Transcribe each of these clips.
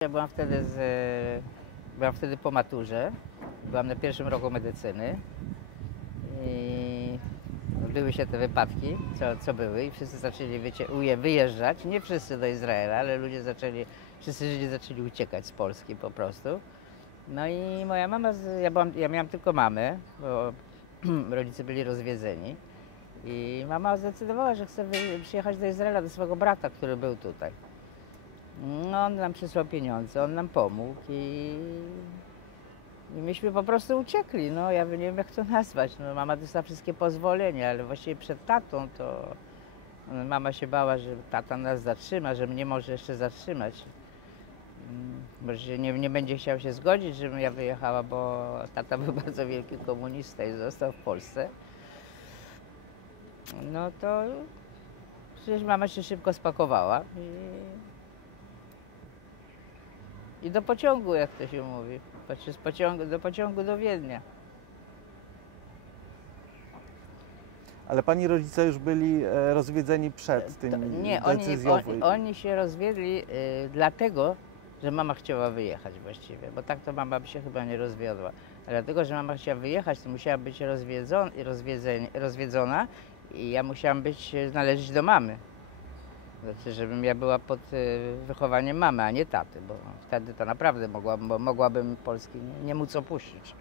Ja byłam wtedy po maturze, byłam na pierwszym roku medycyny i odbyły się te wypadki, co były i wszyscy zaczęli wyjeżdżać, nie wszyscy do Izraela, ale wszyscy Żydzi zaczęli uciekać z Polski po prostu. No i moja mama, ja miałam tylko mamę, bo rodzice byli rozwiedzeni i mama zdecydowała, że chce przyjechać do Izraela do swojego brata, który był tutaj. No, on nam przysłał pieniądze, on nam pomógł i myśmy po prostu uciekli. No, ja nie wiem jak to nazwać. No, mama dostała wszystkie pozwolenia, ale właściwie przed tatą to mama się bała, że tata nas zatrzyma, że mnie może jeszcze zatrzymać. Że nie będzie chciał się zgodzić, żebym ja wyjechała, bo tata był bardzo wielki komunista i został w Polsce. No to przecież mama się szybko spakowała i do pociągu, jak to się mówi, do pociągu do Wiednia. Ale pani rodzice już byli rozwiedzeni przed tym Nie, decyzją? oni się rozwiedli dlatego, że mama chciała wyjechać właściwie, bo tak to mama by się chyba nie rozwiodła. A dlatego, że mama chciała wyjechać, to musiała być rozwiedzona i ja musiałam należeć do mamy. Znaczy, żebym ja była pod wychowaniem mamy, a nie taty, bo wtedy to naprawdę mogłabym Polski nie móc opuścić.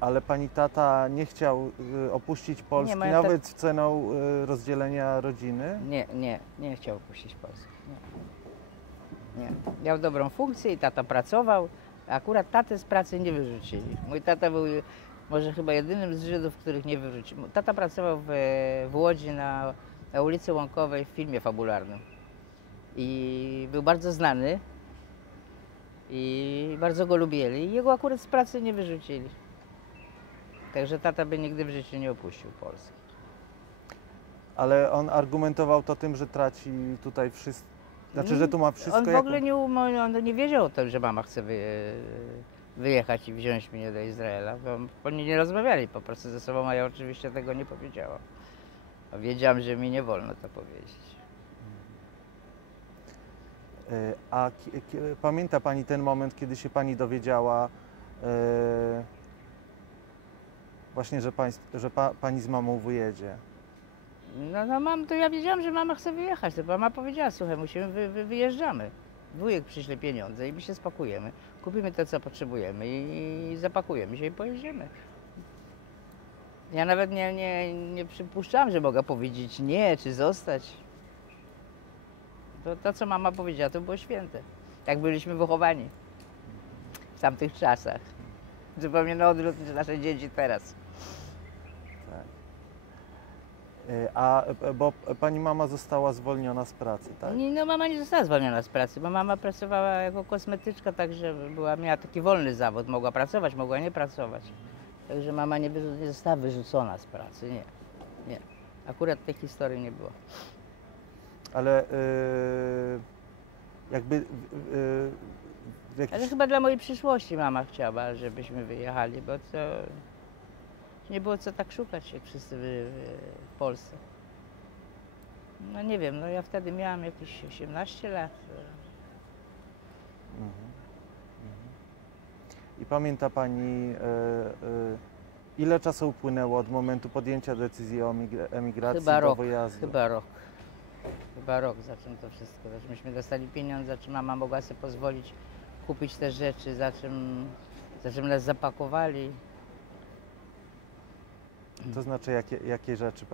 Ale pani tata nie chciał opuścić Polski, nawet ceną rozdzielenia rodziny? Nie chciał opuścić Polski. Nie. Miał dobrą funkcję i tata pracował, a akurat tatę z pracy nie wyrzucili. Mój tata był może chyba jedynym z Żydów, których nie wyrzucili. Tata pracował w Łodzi na ulicy Łąkowej w filmie fabularnym i był bardzo znany i bardzo go lubili i jego akurat z pracy nie wyrzucili. Także tata by nigdy w życiu nie opuścił Polski. Ale on argumentował to tym, że traci tutaj wszystko, znaczy, że tu ma wszystko. On w ogóle on nie wiedział o tym, że mama chce wyjechać i wziąć mnie do Izraela. Oni nie rozmawiali po prostu ze sobą, a ja oczywiście tego nie powiedziałam. Wiedziałam, że mi nie wolno to powiedzieć. A pamięta pani ten moment, kiedy się pani dowiedziała właśnie, że pani z mamą wyjedzie? To ja wiedziałam, że mama chce wyjechać. To mama powiedziała, słuchaj, wyjeżdżamy. Wujek przyśle pieniądze i my się spakujemy. Kupimy to, co potrzebujemy i zapakujemy się i pojedziemy. Ja nawet nie przypuszczałam, że mogę powiedzieć nie, czy zostać. To, co mama powiedziała, to było święte. Tak byliśmy wychowani w tamtych czasach. Zupełnie na odwrót niż nasze dzieci teraz. Bo pani mama została zwolniona z pracy, tak? No mama nie została zwolniona z pracy, bo mama pracowała jako kosmetyczka, także miała taki wolny zawód. Mogła pracować, mogła nie pracować. Także mama nie została wyrzucona z pracy, nie. Akurat tej historii nie było. Ale Ale chyba dla mojej przyszłości mama chciała, żebyśmy wyjechali, bo to nie było co tak szukać, jak wszyscy w Polsce. No nie wiem, ja wtedy miałam jakieś 18 lat. I pamięta pani, ile czasu upłynęło od momentu podjęcia decyzji o emigracji do wyjazdu? Chyba rok za czym to wszystko. Myśmy dostali pieniądze, za czym mama mogła sobie pozwolić kupić te rzeczy, za czym nas zapakowali. To znaczy, jakie rzeczy?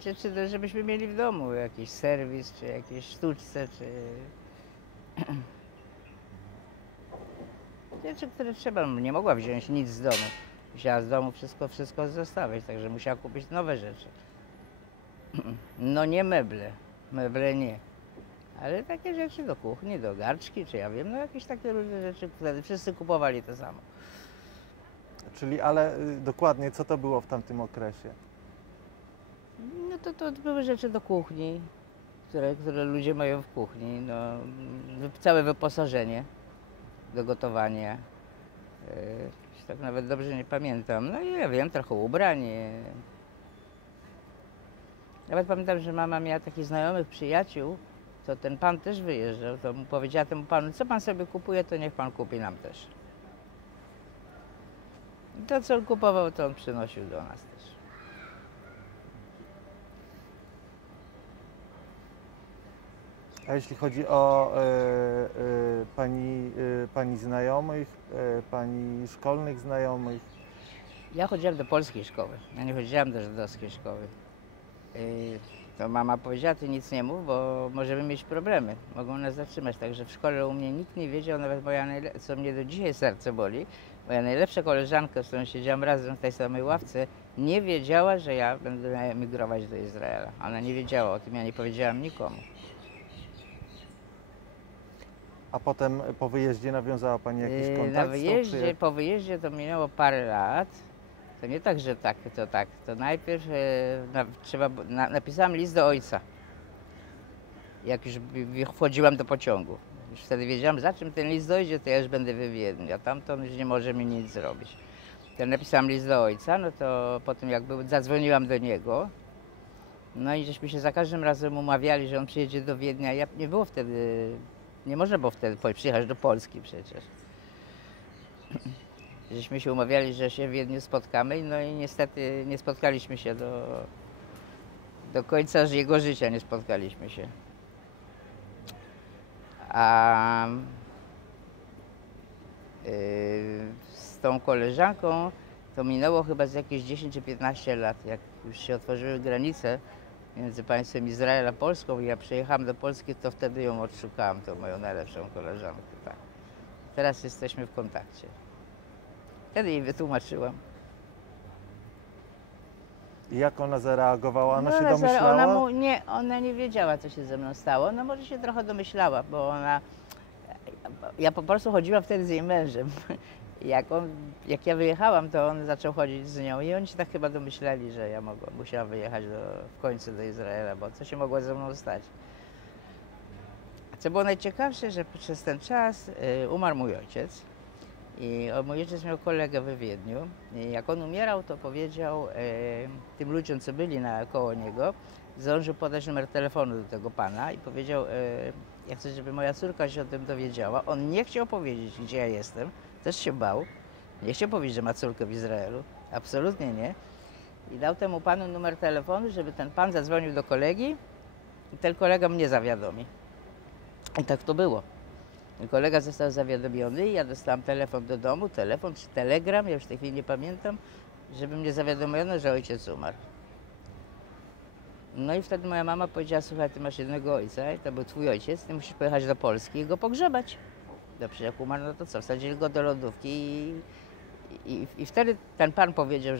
Rzeczy, żebyśmy mieli w domu, jakiś serwis, czy jakieś sztuczce, czy rzeczy, które trzeba. Nie mogła wziąć nic z domu. Musiała z domu wszystko zostawiać, także musiała kupić nowe rzeczy. No nie meble nie, ale takie rzeczy do kuchni, do garczki, czy ja wiem, jakieś takie różne rzeczy, wtedy wszyscy kupowali to samo. Czyli, ale dokładnie, co to było w tamtym okresie? No to były rzeczy do kuchni, które ludzie mają w kuchni, całe wyposażenie do gotowania. Tak nawet dobrze nie pamiętam. No i ja wiem, trochę ubrań. Nawet pamiętam, że mama miała takich znajomych przyjaciół, to ten pan też wyjeżdżał. To mu powiedziała temu panu, co pan sobie kupuje, to niech pan kupi nam też. I to, co on kupował, to on przynosił do nas też. A jeśli chodzi o pani znajomych, pani szkolnych znajomych? Ja chodziłem do polskiej szkoły, ja nie chodziłem do żydowskiej szkoły. To mama powiedziała, ty nic nie mów, bo możemy mieć problemy, mogą nas zatrzymać. Także w szkole u mnie nikt nie wiedział, nawet co mnie do dzisiaj serce boli, moja najlepsza koleżanka, z którą siedziałam razem w tej samej ławce, nie wiedziała, że ja będę emigrować do Izraela. Ona nie wiedziała o tym, ja nie powiedziałam nikomu. A potem po wyjeździe nawiązała pani jakiś kontakt Po wyjeździe to minęło parę lat. To nie tak, że tak, to tak. To najpierw napisałam list do ojca. Jak już wchodziłam do pociągu. Już wtedy wiedziałam, za czym ten list dojdzie, to ja już będę w Wiedniu, a tamto już nie może mi nic zrobić. To napisałam list do ojca, no to potem zadzwoniłam do niego. No i żeśmy się za każdym razem umawiali, że on przyjedzie do Wiednia. Nie można było wtedy przyjechać do Polski przecież. Żeśmy się umawiali, że się w Wiedniu spotkamy, no i niestety nie spotkaliśmy się do końca jego życia, nie spotkaliśmy się. A z tą koleżanką to minęło chyba z jakieś 10 czy 15 lat, jak już się otworzyły granice między państwem Izrael a Polską i ja przyjechałam do Polski, to wtedy ją odszukałam, tą moją najlepszą koleżankę. Tak. Teraz jesteśmy w kontakcie. Wtedy jej wytłumaczyłam. I jak ona zareagowała? Ona się domyślała? Ona nie wiedziała, co się ze mną stało. No może się trochę domyślała, bo ja po prostu chodziłam wtedy z jej mężem. Jak ja wyjechałam, to on zaczął chodzić z nią i oni się tak chyba domyślali, że ja musiałam wyjechać w końcu do Izraela, bo co się mogło ze mną stać. Co było najciekawsze, że przez ten czas umarł mój ojciec. I mój ojciec miał kolegę we Wiedniu. I jak on umierał, to powiedział tym ludziom, co byli koło niego, zdążył podać numer telefonu do tego pana i powiedział, ja chcę, żeby moja córka się o tym dowiedziała. On nie chciał powiedzieć, gdzie ja jestem, też się bał. Nie chciał powiedzieć, że ma córkę w Izraelu. Absolutnie nie. I dał temu panu numer telefonu, żeby ten pan zadzwonił do kolegi i ten kolega mnie zawiadomi. I tak to było. Kolega został zawiadomiony i ja dostałam telefon do domu, telefon czy telegram, ja już w tej chwili nie pamiętam, żeby mnie zawiadomiono, że ojciec umarł. No i wtedy moja mama powiedziała, słuchaj, ty masz jednego ojca i to był twój ojciec, ty musisz pojechać do Polski i go pogrzebać. Dobrze, jak umarł, no to co, wsadzili go do lodówki i wtedy ten pan powiedział,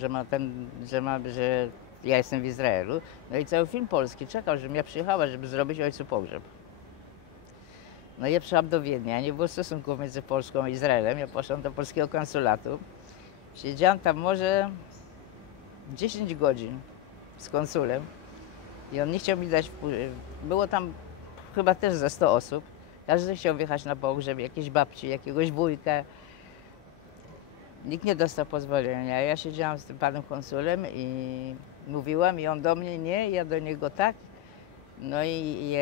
że ja jestem w Izraelu. No i cały film polski czekał, żebym ja przyjechała, żeby zrobić ojcu pogrzeb. No ja przyjechałam do Wiednia, nie było stosunków między Polską a Izraelem, ja poszłam do polskiego konsulatu. Siedziałam tam może 10 godzin z konsulem i on nie chciał mi dać, było tam chyba też ze 100 osób. Każdy chciał wjechać na pogrzeb, jakiejś babci, jakiegoś wujka. Nikt nie dostał pozwolenia. Ja siedziałam z tym panem konsulem i mówiłam i on do mnie nie, ja do niego tak. No i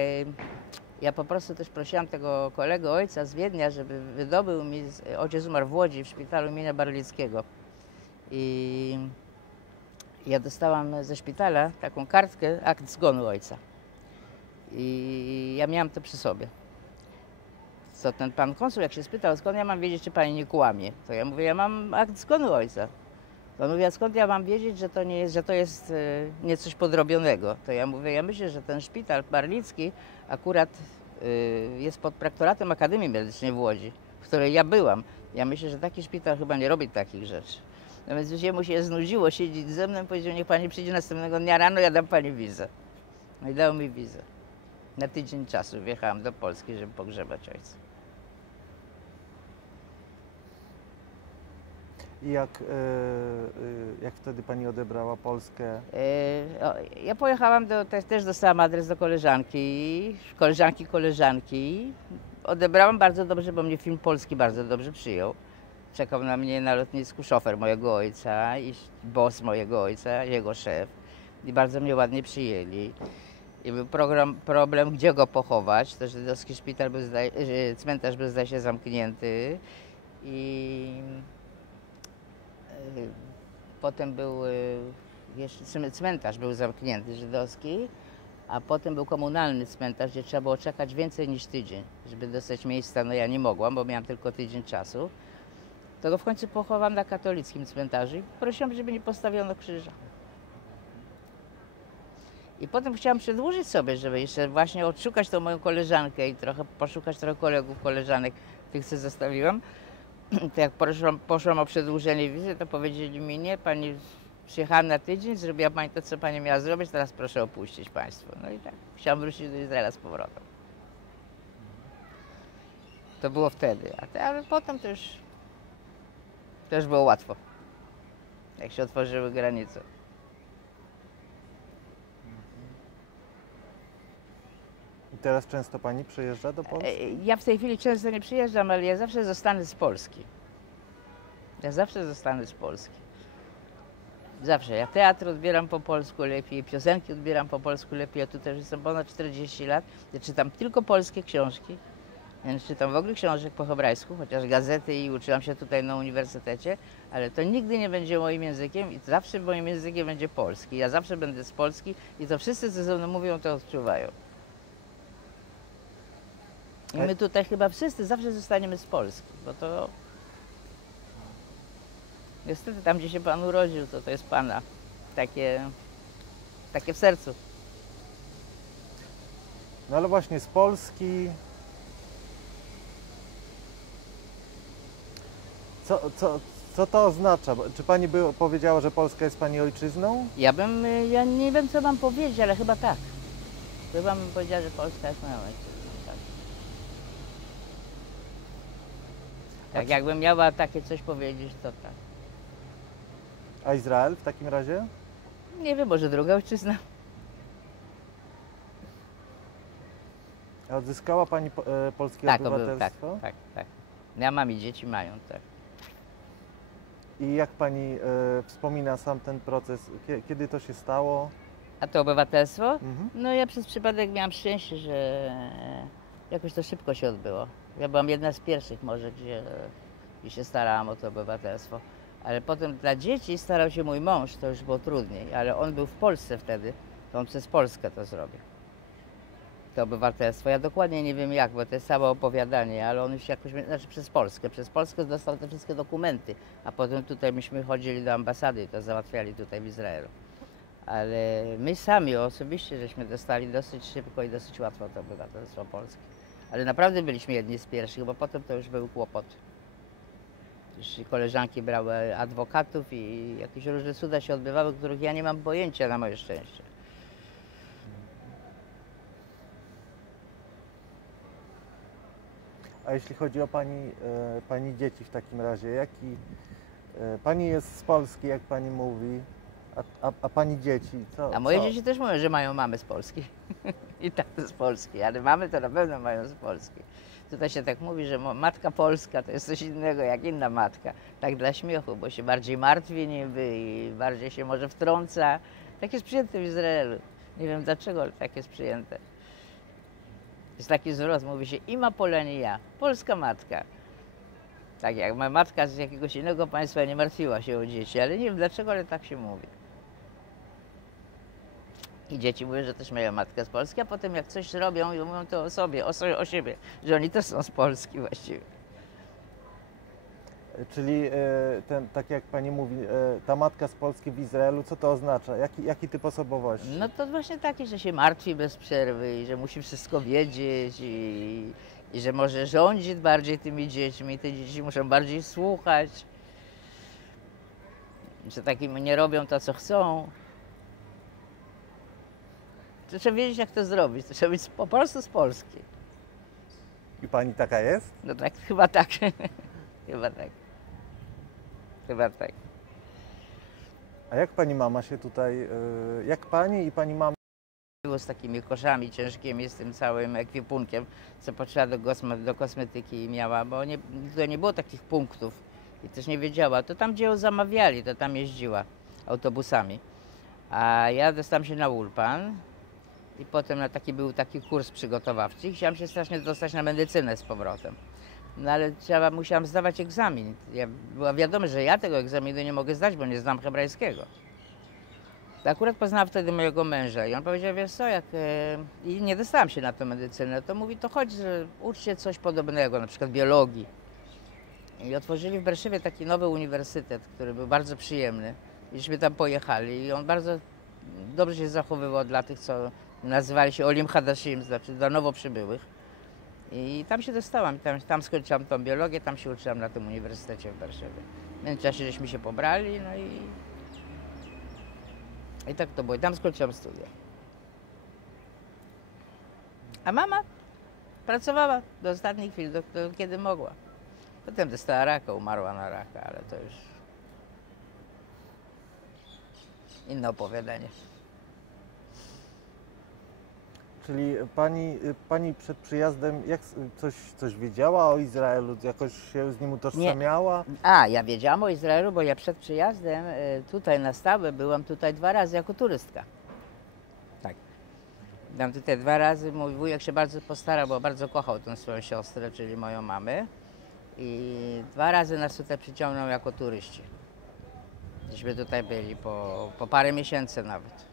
ja po prostu też prosiłam tego kolegę ojca z Wiednia, żeby wydobył mi, ojciec umarł w Łodzi, w szpitalu imienia Barlickiego. I ja dostałam ze szpitala taką kartkę, akt zgonu ojca. I ja miałam to przy sobie. Co ten pan konsul, jak się spytał, skąd ja mam wiedzieć, czy pani nie kłamie, to ja mówię, ja mam akt zgonu ojca. To on mówi, a skąd ja mam wiedzieć, że to nie jest, że to jest nie coś podrobionego? To ja mówię, ja myślę, że ten szpital barlicki akurat jest pod praktoratem Akademii Medycznej w Łodzi, w której ja byłam. Ja myślę, że taki szpital chyba nie robi takich rzeczy. No więc jemu się znudziło siedzieć ze mną i powiedział, niech pani przyjdzie następnego dnia rano, ja dam pani wizę. No i dał mi wizę. Na tydzień czasu wjechałam do Polski, żeby pogrzebać ojca. I jak wtedy pani odebrała Polskę? Ja pojechałam, też dostałam adres do koleżanki. Odebrałam bardzo dobrze, bo mnie film polski bardzo dobrze przyjął. Czekał na mnie na lotnisku szofer mojego ojca i boss mojego ojca, jego szef. I bardzo mnie ładnie przyjęli. I był problem, gdzie go pochować. To żydowski szpital był, cmentarz był, zdaje się, zamknięty. I potem był jeszcze cmentarz był zamknięty żydowski, a potem był komunalny cmentarz, gdzie trzeba było czekać więcej niż tydzień, żeby dostać miejsca. No ja nie mogłam, bo miałam tylko tydzień czasu. To go w końcu pochowam na katolickim cmentarzu i prosiłam, żeby nie postawiono krzyża. I potem chciałam przedłużyć sobie, żeby jeszcze właśnie odszukać tą moją koleżankę i poszukać trochę kolegów, koleżanek, tych co zostawiłam. To jak poszłam o przedłużenie wizy, to powiedzieli mi: nie, pani przyjechała na tydzień, zrobiła pani to, co pani miała zrobić, teraz proszę opuścić państwo. No i tak, chciałam wrócić do Izraela z powrotem. To było wtedy, ale potem to już było łatwo, jak się otworzyły granice. I teraz często pani przyjeżdża do Polski? Ja w tej chwili często nie przyjeżdżam, ale ja zawsze zostanę z Polski. Ja zawsze zostanę z Polski. Zawsze. Ja teatr odbieram po polsku lepiej, piosenki odbieram po polsku lepiej. Ja tutaj już jestem ponad 40 lat. Ja czytam tylko polskie książki. Ja nie czytam w ogóle książek po hebrajsku, chociaż gazety i uczyłam się tutaj na uniwersytecie, ale to nigdy nie będzie moim językiem i zawsze moim językiem będzie polski. Ja zawsze będę z Polski i to wszyscy, co ze mną mówią, to odczuwają. I my tutaj chyba wszyscy zawsze zostaniemy z Polski, bo to niestety tam, gdzie się Pan urodził, to jest Pana takie w sercu. No ale właśnie z Polski. Co to oznacza? Czy pani powiedziała, że Polska jest pani ojczyzną? Ja nie wiem, co mam powiedzieć, ale chyba tak. Chyba bym powiedziała, że Polska jest moją ojczyzną. Tak, jakbym miała takie coś powiedzieć, to tak. A Izrael w takim razie? Nie wiem, może druga ojczyzna. A odzyskała pani polskie Tak, obywatelstwo? tak. Ja mam i dzieci mają, tak. I jak pani wspomina sam ten proces? Kiedy to się stało? A to obywatelstwo? Mhm. No ja przez przypadek miałam szczęście, że jakoś to szybko się odbyło. Ja byłam jedna z pierwszych może, gdzie się starałam o to obywatelstwo. Ale potem dla dzieci starał się mój mąż, to już było trudniej, ale on był w Polsce wtedy, to on przez Polskę to zrobił. To obywatelstwo. Ja dokładnie nie wiem jak, bo to jest całe opowiadanie, ale on już jakoś, znaczy przez Polskę dostał te wszystkie dokumenty, a potem tutaj myśmy chodzili do ambasady i to załatwiali tutaj w Izraelu. Ale my sami osobiście żeśmy dostali dosyć szybko i dosyć łatwo to obywatelstwo polskie. Ale naprawdę byliśmy jedni z pierwszych, bo potem to już były kłopoty. Już koleżanki brały adwokatów i jakieś różne cuda się odbywały, których ja nie mam pojęcia, na moje szczęście. A jeśli chodzi o pani dzieci w takim razie, pani jest z Polski, jak pani mówi, a pani dzieci, co? A moje dzieci też mówią, że mają mamy z Polski i tatę z Polski, ale mamy to na pewno mają z Polski. Tutaj się tak mówi, że matka polska to jest coś innego jak inna matka. Tak dla śmiechu, bo się bardziej martwi niby i bardziej się może wtrąca. Tak jest przyjęte w Izraelu. Nie wiem dlaczego, ale tak jest przyjęte. Jest taki zwrot, mówi się ima poleni ja, polska matka. Tak jak moja matka z jakiegoś innego państwa nie martwiła się o dzieci, ale nie wiem dlaczego, ale tak się mówi. I dzieci mówią, że też mają matkę z Polski, a potem jak coś robią i mówią to o sobie, o siebie, że oni też są z Polski właściwie. Czyli tak jak pani mówi, ta matka z Polski w Izraelu, co to oznacza? Jaki typ osobowości? No to właśnie taki, że się martwi bez przerwy i że musi wszystko wiedzieć i że może rządzić bardziej tymi dziećmi i te dzieci muszą bardziej słuchać. Że takim nie robią to, co chcą. To trzeba wiedzieć, jak to zrobić. To trzeba być po prostu z Polski. I pani taka jest? No tak, chyba tak. Chyba tak. Chyba tak. A jak pani mama się tutaj, jak pani i pani mama? Było z takimi koszami ciężkimi, z tym całym ekwipunkiem, co potrzeba do kosmetyki miała, bo tutaj nie było takich punktów i też nie wiedziała. To tam, gdzie ją zamawiali, to tam jeździła autobusami. A ja dostałam się na Ulpan I potem był taki kurs przygotowawczy. Chciałam się strasznie dostać na medycynę z powrotem. No ale musiałam zdawać egzamin. Była wiadomo, że ja tego egzaminu nie mogę zdać, bo nie znam hebrajskiego. To akurat poznałam wtedy mojego męża i on powiedział, wiesz co, i nie dostałam się na tę medycynę, to mówi, to chodź, że ucz się coś podobnego, na przykład biologii. I otworzyli w Berszewie taki nowy uniwersytet, który był bardzo przyjemny. Iśmy tam pojechali i on bardzo dobrze się zachowywał dla tych, co nazywali się Olim Hadashim, znaczy dla nowo przybyłych. I tam się dostałam, tam skończyłam tą biologię, tam się uczyłam na tym uniwersytecie w Warszawie. W międzyczasie żeśmy się pobrali, no i tak to było. I tam skończyłam studia. A mama pracowała do ostatniej chwili, do kiedy mogła. Potem dostała raka, umarła na raka, ale to już inne opowiadanie. Czyli pani przed przyjazdem coś wiedziała o Izraelu? Jakoś się z nim utożsamiała? Ja wiedziałam o Izraelu, bo ja przed przyjazdem tutaj na stałe byłam tutaj 2 razy jako turystka. Tak. Byłam tutaj 2 razy, mój wujek się bardzo postarał, bo bardzo kochał tę swoją siostrę, czyli moją mamę. I 2 razy nas tutaj przyciągnął jako turyści. Gdzieśmy tutaj byli po parę miesięcy nawet.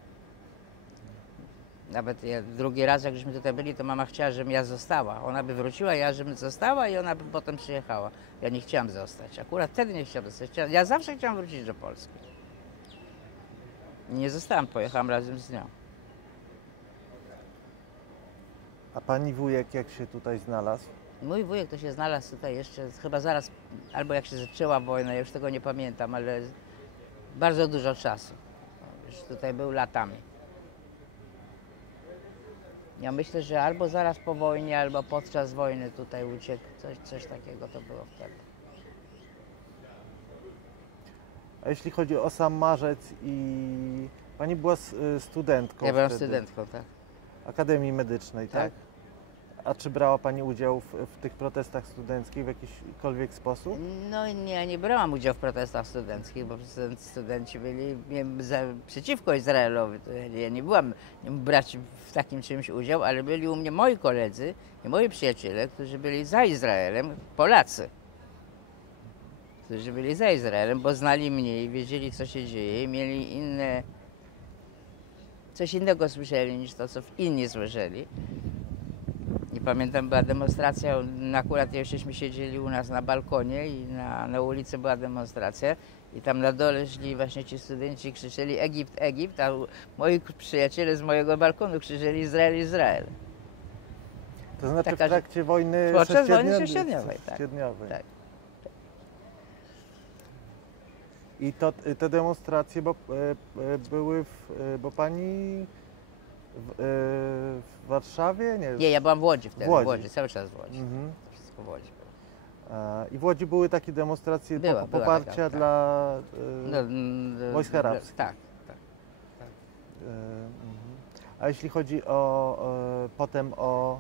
Nawet drugi raz, jak żeśmy tutaj byli, to mama chciała, żebym ja została. Ona by wróciła, ja żebym została i ona by potem przyjechała. Ja nie chciałam zostać. Akurat wtedy nie chciałam zostać. Ja zawsze chciałam wrócić do Polski. Nie zostałam, pojechałam razem z nią. A pani wujek jak się tutaj znalazł? Mój wujek to się znalazł tutaj jeszcze chyba zaraz, albo jak się zaczęła wojna, ja już tego nie pamiętam, ale bardzo dużo czasu. Już tutaj był latami. Ja myślę, że albo zaraz po wojnie, albo podczas wojny tutaj uciekł. Coś takiego to było wtedy. A jeśli chodzi o sam marzec i pani była studentką Ja byłam wtedy studentką, tak. Akademii Medycznej, tak? Tak. A czy brała pani udział w tych protestach studenckich w jakikolwiek sposób? No nie brałam udziału w protestach studenckich, bo studenci byli przeciwko Izraelowi. To ja nie byłam brać w takim czymś udział, ale byli u mnie moi koledzy i moi przyjaciele, którzy byli za Izraelem, Polacy. Którzy byli za Izraelem, bo znali mnie i wiedzieli, co się dzieje i mieli coś innego słyszeli niż to, co inni słyszeli. I pamiętam, była demonstracja, akurat żeśmy siedzieli u nas na balkonie i na ulicy była demonstracja i tam na dole szli właśnie ci studenci, krzyczeli Egipt, Egipt, a moi przyjaciele z mojego balkonu krzyczeli Izrael, Izrael. To znaczy Taka, w trakcie wojny podczas wojny sześciodniowej, tak. Tak. I te demonstracje były, bo pani w Warszawie? Nie, ja byłam w Łodzi wtedy, w Łodzi, cały czas w Łodzi. Mhm. Wszystko w Łodzi było. I w Łodzi były takie demonstracje Była poparcia taka, tak. dla wojsk arabskich? Tak. Mhm. A jeśli chodzi potem o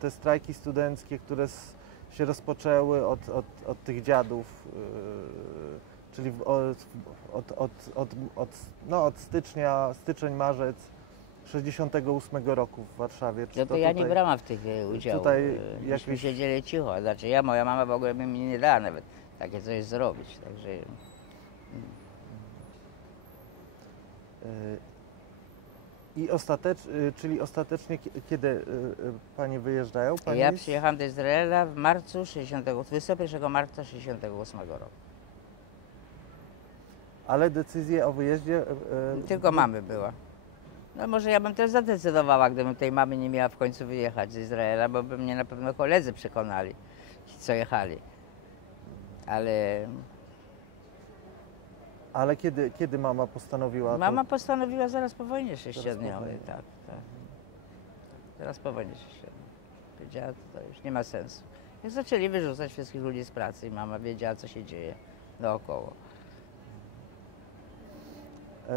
te strajki studenckie, które się rozpoczęły od tych dziadów, czyli od styczeń, marzec 68 roku w Warszawie. No to ja nie brałam w tych udziału. Tutaj Myśmy siedzieli cicho. Znaczy moja mama w ogóle by mi nie dała nawet takie coś zrobić. Także... Czyli ostatecznie kiedy panie wyjeżdżają? Ja przyjechałam do Izraela w marcu 21 marca 68 roku. Ale decyzję o wyjeździe... Tylko mamy była. No może ja bym też zadecydowała, gdybym tej mamy nie miała w końcu wyjechać z Izraela, bo by mnie na pewno koledzy przekonali, ci co jechali. Ale kiedy mama postanowiła? Mama postanowiła zaraz po wojnie sześciodniowej, tak. Zaraz po wojnie sześciodniowej. Wiedziała, to już nie ma sensu. Jak zaczęli wyrzucać wszystkich ludzi z pracy i mama wiedziała, co się dzieje dookoła.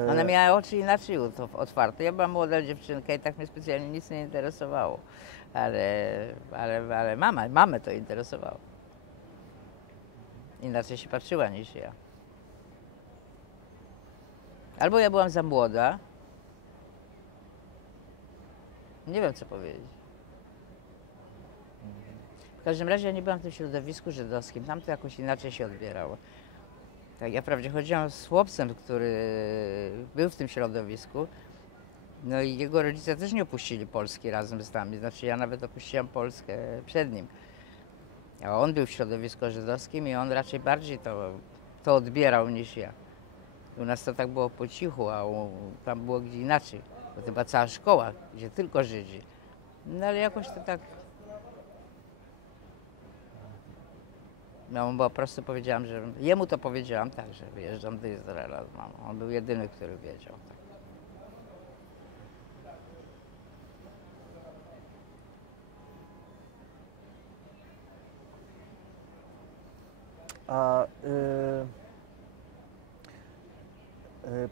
Ona miała oczy inaczej otwarte. Ja byłam młoda dziewczynka i tak mnie specjalnie nic nie interesowało. Ale mamę to interesowało. Inaczej się patrzyła niż ja. Albo ja byłam za młoda. Nie wiem, co powiedzieć. W każdym razie ja nie byłam w tym środowisku żydowskim. Tam to jakoś inaczej się odbierało. Tak, ja wprawdzie chodziłam z chłopcem, który był w tym środowisku. No i jego rodzice też nie opuścili Polski razem z nami. Znaczy ja nawet opuściłam Polskę przed nim. A on był w środowisku żydowskim i on raczej bardziej to odbierał niż ja. U nas to tak było po cichu, a tam było gdzie inaczej. Bo to była cała szkoła, gdzie tylko Żydzi. No ale jakoś to tak... No bo po prostu powiedziałam, że... Jemu to powiedziałam tak, że wyjeżdżam do Izraela z mamą. On był jedyny, który wiedział. Tak. A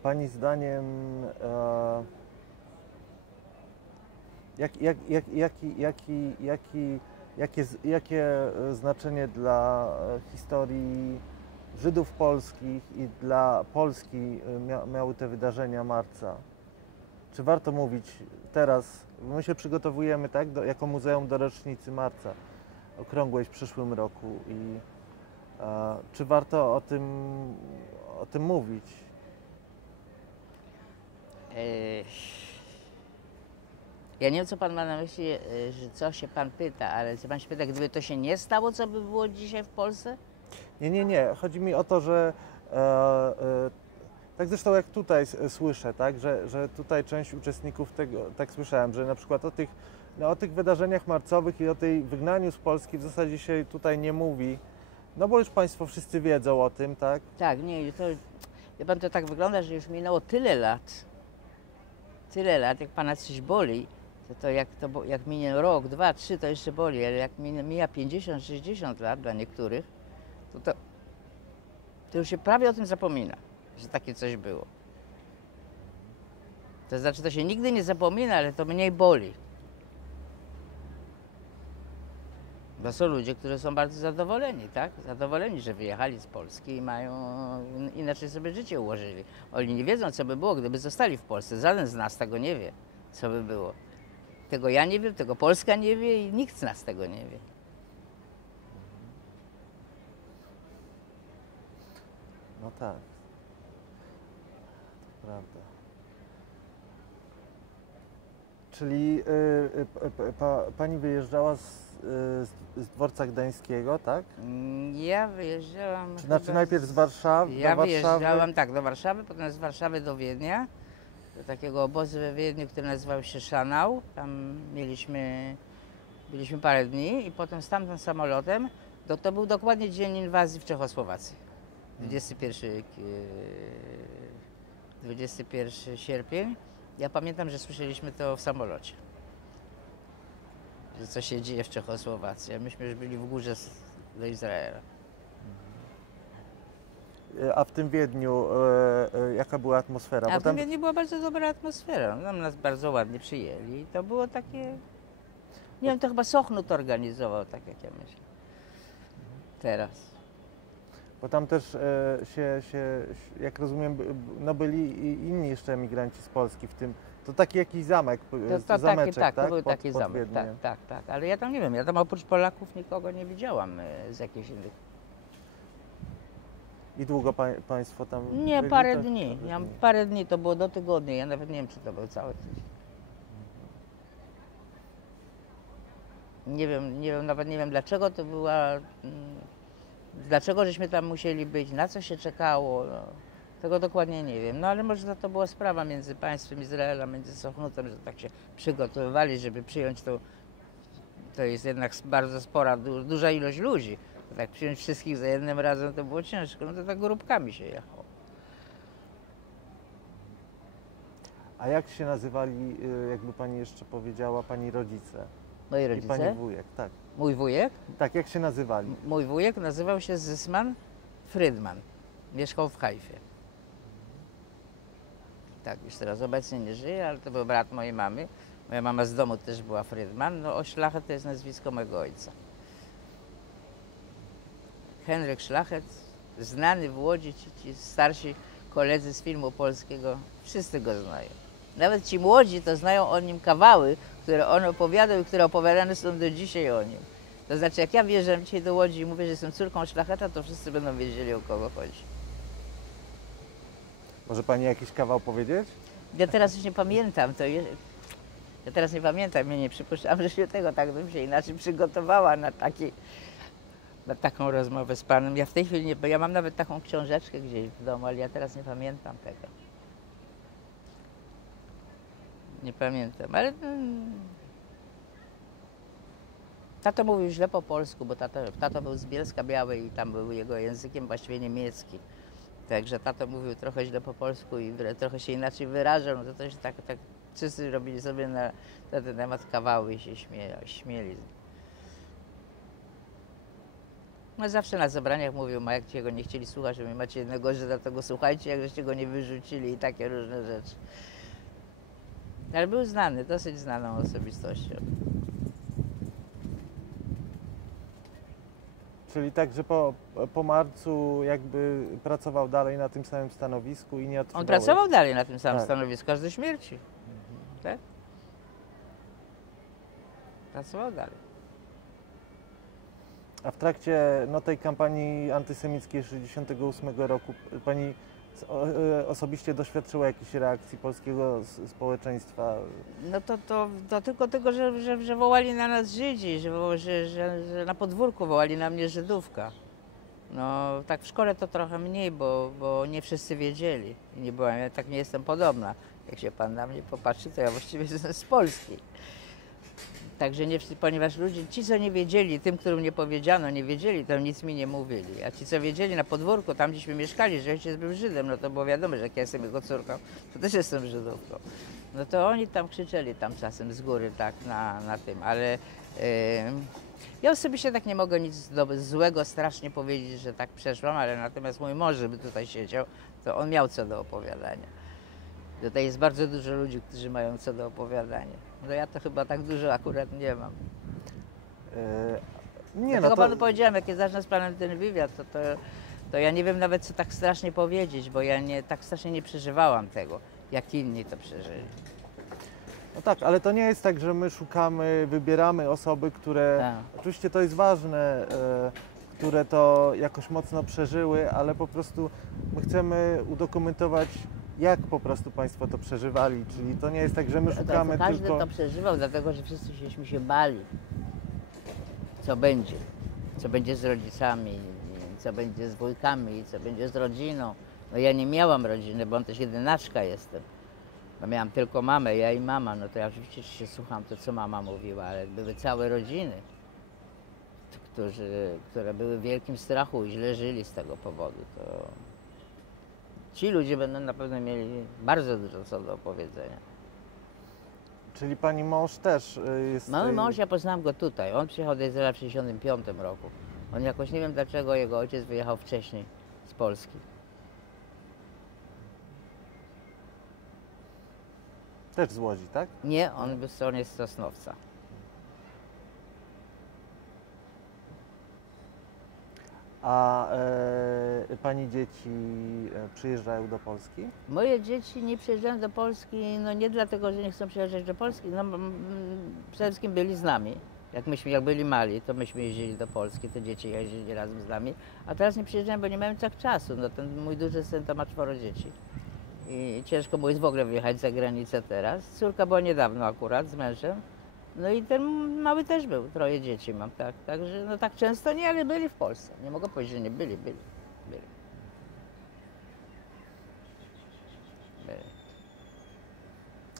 pani zdaniem jakie znaczenie dla historii Żydów polskich i dla Polski miały te wydarzenia marca? Czy warto mówić teraz, my się przygotowujemy tak, jako muzeum do rocznicy marca okrągłej w przyszłym roku i czy warto o tym mówić? Ja nie wiem, co pan ma na myśli, że co się pan pyta, ale co pan się pyta, gdyby to się nie stało, co by było dzisiaj w Polsce? Nie. Chodzi mi o to, że tak zresztą jak tutaj słyszę, tak, że tutaj część uczestników tego, tak słyszałem, że na przykład o tych wydarzeniach marcowych i o tej wygnaniu z Polski w zasadzie się tutaj nie mówi. No bo już państwo wszyscy wiedzą o tym, tak? Tak, nie, to wie pan, to tak wygląda, że już minęło tyle lat, jak pana coś boli, jak minie rok, 2, 3, to jeszcze boli, ale jak mija 50, 60 lat dla niektórych, to już się prawie o tym zapomina, że takie coś było. To znaczy, to się nigdy nie zapomina, ale to mniej boli. Bo są ludzie, którzy są bardzo zadowoleni, tak? Zadowoleni, że wyjechali z Polski i inaczej sobie życie ułożyli. Oni nie wiedzą, co by było, gdyby zostali w Polsce. Żaden z nas tego nie wie, co by było. Tego ja nie wiem, tego Polska nie wie i nikt z nas tego nie wie. No tak, to prawda. Czyli pani wyjeżdżała z dworca gdańskiego, tak? Ja wyjeżdżałam... Znaczy najpierw z Warszawy? Ja wyjeżdżałam tak, do Warszawy, potem z Warszawy do Wiednia, do takiego obozu we Wiedniu, który nazywał się Szanał. Tam byliśmy parę dni i potem stamtąd samolotem, to był dokładnie dzień inwazji w Czechosłowacji. 21 sierpień. Ja pamiętam, że słyszeliśmy to w samolocie, że co się dzieje w Czechosłowacji. Myśmy już byli w górze do Izraela. A w tym Wiedniu jaka była atmosfera? A w tym Wiedniu była bardzo dobra atmosfera. Tam nas bardzo ładnie przyjęli. I to było takie... Nie wiem, to chyba Sochnut organizował, tak jak ja myślę. Teraz. Bo tam też jak rozumiem, no byli inni jeszcze emigranci z Polski w tym. To taki jakiś zamek, zameczek, tak? To był taki zamek, tak. Ale ja tam nie wiem, ja tam oprócz Polaków nikogo nie widziałam z jakichś innych. I długo państwo tam Nie, byli? parę dni. Parę dni, to było do tygodnia. Ja nawet nie wiem, czy to był cały tydzień. Nawet nie wiem dlaczego to była... Dlaczego żeśmy tam musieli być, na co się czekało, no, tego dokładnie nie wiem. No ale może to była sprawa między państwem Izraela, między Sochnutem, że tak się przygotowywali, żeby przyjąć to. To jest jednak bardzo spora, duża ilość ludzi. To tak przyjąć wszystkich za jednym razem to było ciężko, no to tak grupkami się jechało. A jak się nazywali, jakby pani jeszcze powiedziała, pani rodzice? Moi rodzice? I pani wujek, tak. Mój wujek? Tak, jak się nazywali? Mój wujek nazywał się Zysman Frydman. Mieszkał w Hajfie. Tak, już teraz obecnie nie żyje, ale to był brat mojej mamy. Moja mama z domu też była Frydman. No, Szlachet to jest nazwisko mojego ojca. Henryk Szlachet, znany w Łodzi, ci starsi koledzy z filmu polskiego, wszyscy go znają. Nawet ci młodzi to znają o nim kawały, które on opowiadał i które opowiadane są do dzisiaj o nim. To znaczy, jak ja wjeżdżam dzisiaj do Łodzi i mówię, że jestem córką szlacheta, to wszyscy będą wiedzieli, o kogo chodzi. Może pani jakiś kawał powiedzieć? Ja teraz już nie pamiętam, ja teraz nie pamiętam, ja nie przypuszczam, że się tego tak bym się inaczej przygotowała na taką rozmowę z panem. Ja w tej chwili ja mam nawet taką książeczkę gdzieś w domu, ale ja teraz nie pamiętam tego. Nie pamiętam, ale tato mówił źle po polsku, bo tato był z Bielska Białej i tam był jego językiem właściwie niemiecki. Także tato mówił trochę źle po polsku i trochę się inaczej wyrażał, no to się tak wszyscy robili sobie na ten temat kawały i się śmieli. No zawsze na zebraniach mówił, a jak cię go nie chcieli słuchać, że macie jednego Żyda, to go słuchajcie, jak żeście go nie wyrzucili i takie różne rzeczy. Ale był znany, dosyć znaną osobistością. Czyli tak, że po marcu jakby pracował dalej na tym samym stanowisku i nie On otrzymał... pracował dalej na tym samym Tak. stanowisku, aż do śmierci. Tak? Pracował dalej. A w trakcie tej kampanii antysemickiej 1968 roku pani osobiście doświadczyła jakiejś reakcji polskiego społeczeństwa? No to tylko tego, że wołali na nas Żydzi, że na podwórku wołali na mnie Żydówka. No tak w szkole to trochę mniej, bo nie wszyscy wiedzieli. Ja tak nie jestem podobna. Jak się pan na mnie popatrzy, to ja właściwie jestem z Polski. Także ponieważ ludzie, ci co nie wiedzieli, tym, którym nie powiedziano, nie wiedzieli, to nic mi nie mówili. A ci co wiedzieli na podwórku, tam gdzieśmy mieszkali, że ojciec był Żydem, no to było wiadomo, że jak ja jestem jego córką, to też jestem Żydówką. No to oni tam krzyczeli tam czasem z góry tak na tym, ale ja osobiście tak nie mogę nic złego strasznie powiedzieć, że tak przeszłam, ale natomiast mój mąż, żeby tutaj siedział, to on miał co do opowiadania. Tutaj jest bardzo dużo ludzi, którzy mają co do opowiadania. No ja to chyba tak dużo akurat nie mam. Nie, Dlatego panu powiedziałem, jak ja zacznę z panem ten wywiad, to ja nie wiem nawet co tak strasznie powiedzieć, bo ja tak strasznie nie przeżywałam tego, jak inni to przeżyli. No tak, ale to nie jest tak, że my szukamy, wybieramy osoby, które, Tak. oczywiście to jest ważne, które to jakoś mocno przeżyły, ale po prostu my chcemy udokumentować, jak po prostu Państwo to przeżywali, czyli to nie jest tak, że my szukamy Każdy tylko... to przeżywał, dlatego że wszyscy żeśmy się bali, co będzie z rodzicami, co będzie z wujkami, co będzie z rodziną. No ja nie miałam rodziny, bo on też jedynaczka jestem. Bo miałam tylko mamę, ja i mama, no to ja oczywiście się słucham to, co mama mówiła, ale były całe rodziny, które były w wielkim strachu i źle żyli z tego powodu. To ci ludzie będą na pewno mieli bardzo dużo co do opowiedzenia. Czyli Pani mąż też jest... Mały mąż, ja poznałam go tutaj. On przyjechał do Izraela w 1965 roku. On jakoś, nie wiem dlaczego, jego ojciec wyjechał wcześniej z Polski. Też z Łodzi, tak? Nie, on jest z Sosnowca. A Pani dzieci przyjeżdżają do Polski? Moje dzieci nie przyjeżdżają do Polski, no nie dlatego, że nie chcą przyjeżdżać do Polski, no przede wszystkim byli z nami. Jak byli mali, to myśmy jeździli do Polski, to dzieci jeździli razem z nami, a teraz nie przyjeżdżają, bo nie mają tak czasu. No ten mój duży syn to ma 4 dzieci i ciężko mu jest w ogóle wyjechać za granicę teraz. Córka była niedawno akurat z mężem, no i ten mały też był, 3 dzieci mam, tak. Także no tak często nie, ale byli w Polsce. Nie mogę powiedzieć, że nie byli.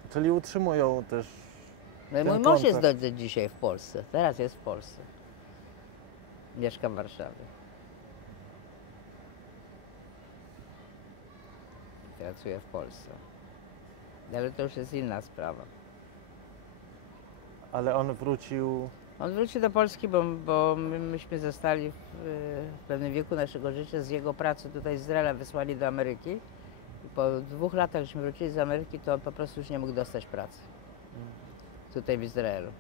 Czyli utrzymują też No i ten mój mąż jest kontakt. do dzisiaj w Polsce, teraz jest w Polsce. Mieszka w Warszawie. Pracuje w Polsce. Ale to już jest inna sprawa. Ale on wrócił... On wrócił do Polski, bo myśmy zostali w pewnym wieku naszego życia z jego pracy tutaj z Izraela wysłali do Ameryki. I po 2 latach, żeśmy wrócili z Ameryki, to on po prostu już nie mógł dostać pracy. Tutaj w Izraelu.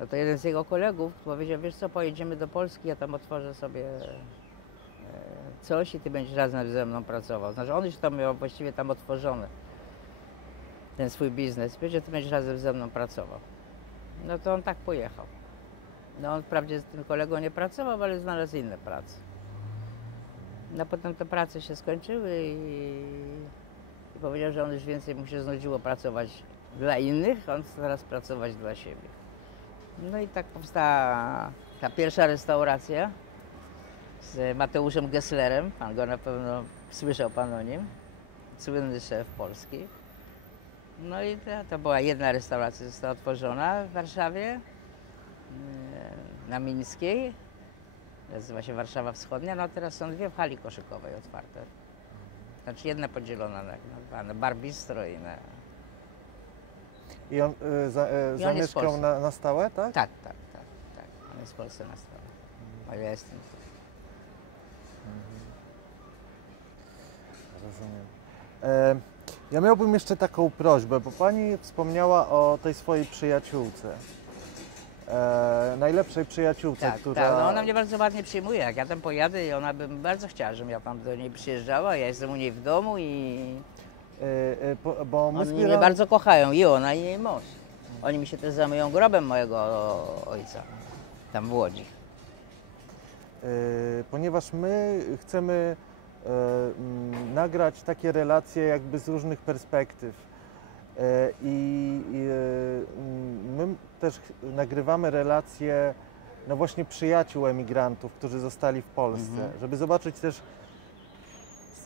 No to jeden z jego kolegów powiedział, wiesz co, pojedziemy do Polski, ja tam otworzę sobie coś i ty będziesz razem ze mną pracował. Znaczy on już tam miał właściwie tam otworzony ten swój biznes. Powiedział, ty będziesz razem ze mną pracował. No to on tak pojechał. No on wprawdzie z tym kolegą nie pracował, ale znalazł inne prace. No potem te prace się skończyły i powiedział, że on już więcej mu się znudziło pracować dla innych, on chce teraz pracować dla siebie. No i tak powstała ta pierwsza restauracja z Mateuszem Gesslerem. Pan go na pewno słyszał pan o nim. Słynny szef polski. No i to była jedna restauracja, została otworzona w Warszawie, na Mińskiej. Nazywa się Warszawa Wschodnia, no a teraz są dwie w hali koszykowej otwarte. Znaczy jedna podzielona na bar bistro i na... I on zamieszkał na stałe, tak? Tak. On jest w Polsce na stałe. A ja jestem tu. Rozumiem. Ja miałbym jeszcze taką prośbę, bo pani wspomniała o tej swojej przyjaciółce. Najlepszej przyjaciółce, Tak, która... tak. No ona mnie bardzo ładnie przyjmuje. Jak ja tam pojadę i ona by bardzo chciała, żebym ja tam do niej przyjeżdżała. Ja jestem u niej w domu i bo my oni mnie bardzo kochają, i ona, i jej mąż. Oni mi się też zajmują grobem mojego ojca, tam w Łodzi. Ponieważ my chcemy nagrać takie relacje jakby z różnych perspektyw. My też nagrywamy relacje no właśnie przyjaciół emigrantów, którzy zostali w Polsce, żeby zobaczyć też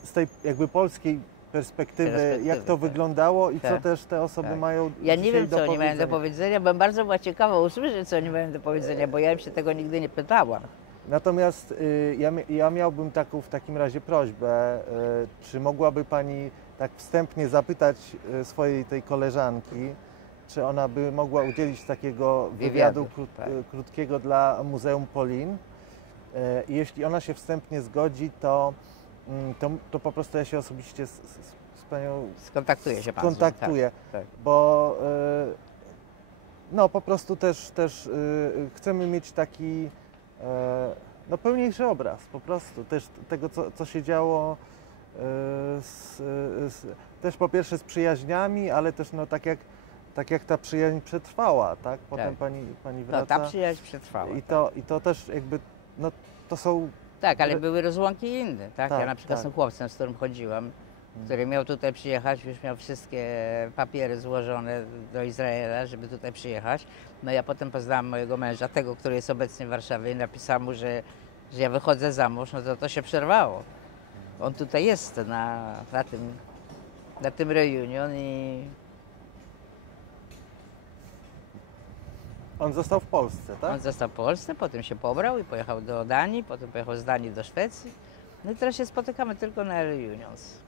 z tej jakby polskiej perspektywy, jak to tak. wyglądało i Tak. co też te osoby Tak. mają Ja nie dzisiaj wiem, do co oni mają do powiedzenia. powiedzenia, bo bardzo była ciekawa usłyszeć, co oni mają do powiedzenia, bo ja im się tego nigdy nie pytałam. Natomiast ja miałbym w takim razie prośbę, czy mogłaby Pani tak wstępnie zapytać swojej tej koleżanki, czy ona by mogła udzielić takiego wywiadu tak. krótkiego dla Muzeum Polin. I jeśli ona się wstępnie zgodzi, to po prostu ja się osobiście z Panią Skontaktuje się Pan kontaktuję, tak. bo no po prostu też chcemy mieć taki no, pełniejszy obraz po prostu też tego, co się działo też po pierwsze z przyjaźniami, ale też no, tak jak ta przyjaźń przetrwała, tak? Potem Tak. pani No, wraca. ta przyjaźń przetrwała. I to też jakby, no to są... Tak, ale były rozłąki inne, tak? Tak, Ja na przykład tak. z tym chłopcem, z którym chodziłam, który miał tutaj przyjechać, już miał wszystkie papiery złożone do Izraela, żeby tutaj przyjechać. No ja potem poznałam mojego męża, tego, który jest obecnie w Warszawie i napisałam mu, że ja wychodzę za mąż, no to się przerwało. On tutaj jest na tym reunion i On został w Polsce, tak? on został w Polsce, potem się pobrał i pojechał do Danii, potem pojechał z Danii do Szwecji. No i teraz się spotykamy tylko na reunions.